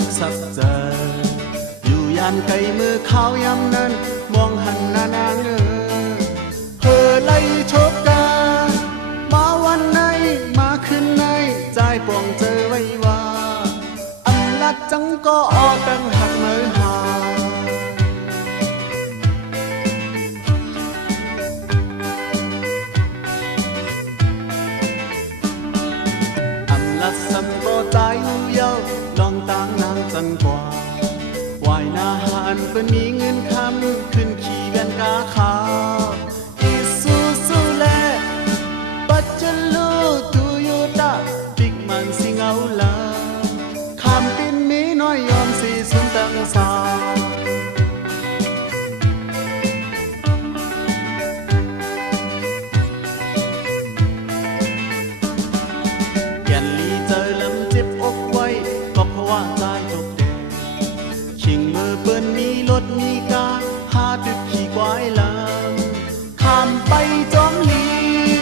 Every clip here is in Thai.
สุขสักเจออยู่ยานไกลมือเขายำนั้นมองหันหน้านางเพอไล่ชกกามาวันไหนมาคืนไหนใจปวงเจอไว้ว่าอำลัดจังก็ออกดังหักมือหาสัมโบใจหูเยาลองต่างนางจันกว่าวายนาหานเป็นมีเงินคำขึ้นขี่แวนกาขาวอีซูซูแลปัจจลูตูโยตาปิกมันสิงเอาลาคำปินมีน้อยยอมสีสุนตังสามีกาหาดึกขี่ควายลำข้ามไปจอมลี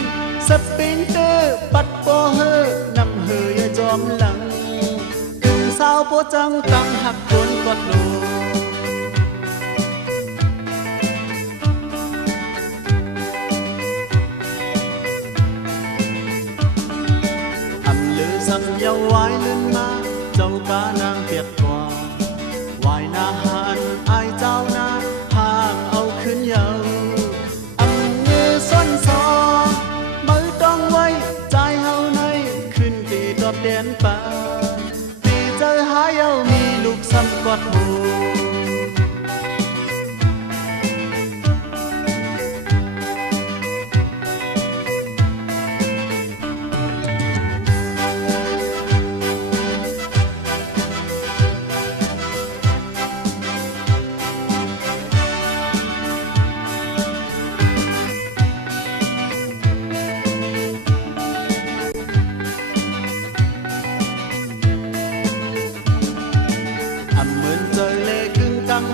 นสปรินเตอร์ปัดโปเฮอนำเฮยจอมหลังกึ่งสาวโปจังตั้งหักคนกอดโลอำลือซ้ำเยาไว้ลื่นมาเจ้ากานางเปียกกว่าวายนาหานอายเจ้านาห่างเอาขึ้นเยาอำเงือส้นซอมือต้องไว้ใจเฮาในขึ้นตีดอบเด่นป่าตีเจอหายเอามีลูกซ้ำกอดหู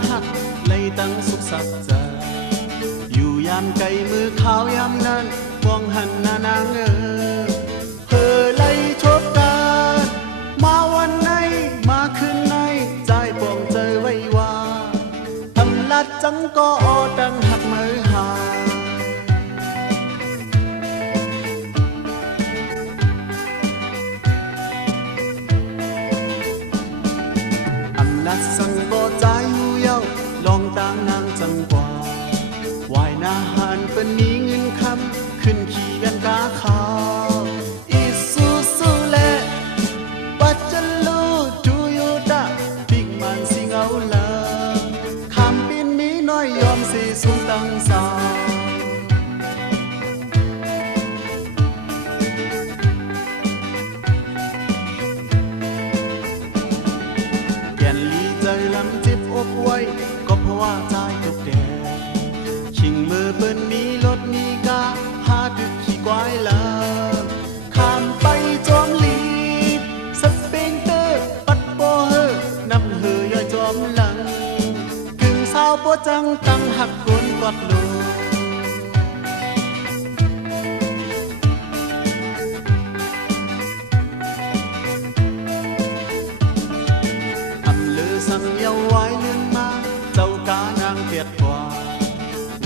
หักเลยตั้งสุขสักเจออยู่ยามไกลมือขาวยามนั้นวองหันหน้านางเพอไล่ชกกันมาวันไหนมาคืนไหนใจปวงเจอไว้ว่าอำลัดจังก็ออดังหักมือหาอำลัดสังโบใจลองต่างนางจังกว่าวายนาหานเป็นมีเงินคำขึ้นขี่แวนกาขาวอีซูซูแลปัจจลูจูโยตาปิกมันสิงเอาลาคำปินมีน้อยยอมสีสุนตังสาแก่นลีใจลำเจ็บอกไว้ก็เพราะว่าใจตกแดดชิงมือเปิ้นมีรถมีกาหาดึกขี่ควายลาข้ามไปจอมลีสปริงเตอร์ปัดโปเฮอนำเฮย่อยจอมหลังกึ่งสาวโปจังตั้งหักคนกอดโลสั่งเยาไว้ลื่นมาเจ้ากานางเปียกกว่า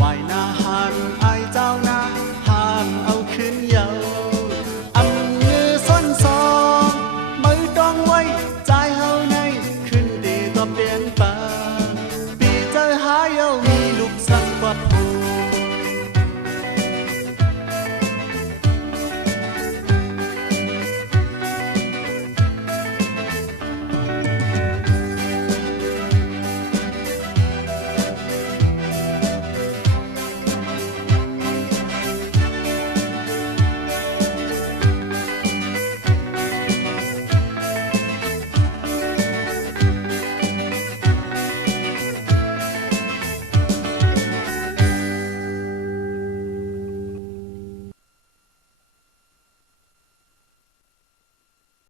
วายนาหานอายเจ้า